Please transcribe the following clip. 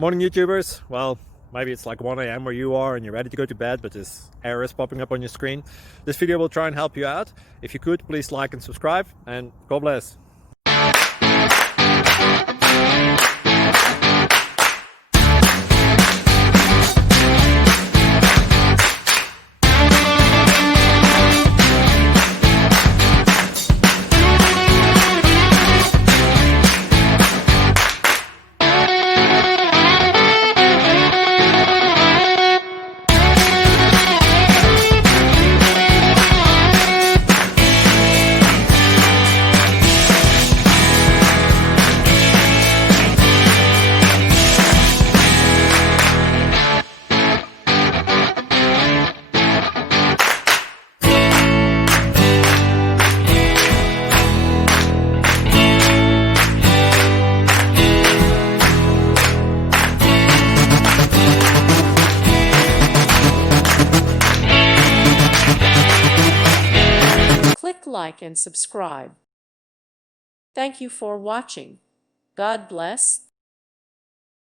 Morning YouTubers. Well, maybe it's like 1 a.m. where you are and you're ready to go to bed, but this error is popping up on your screen. This video will try and help you out. If you could, please like and subscribe, and God bless. Click like and subscribe. Thank you for watching. God bless.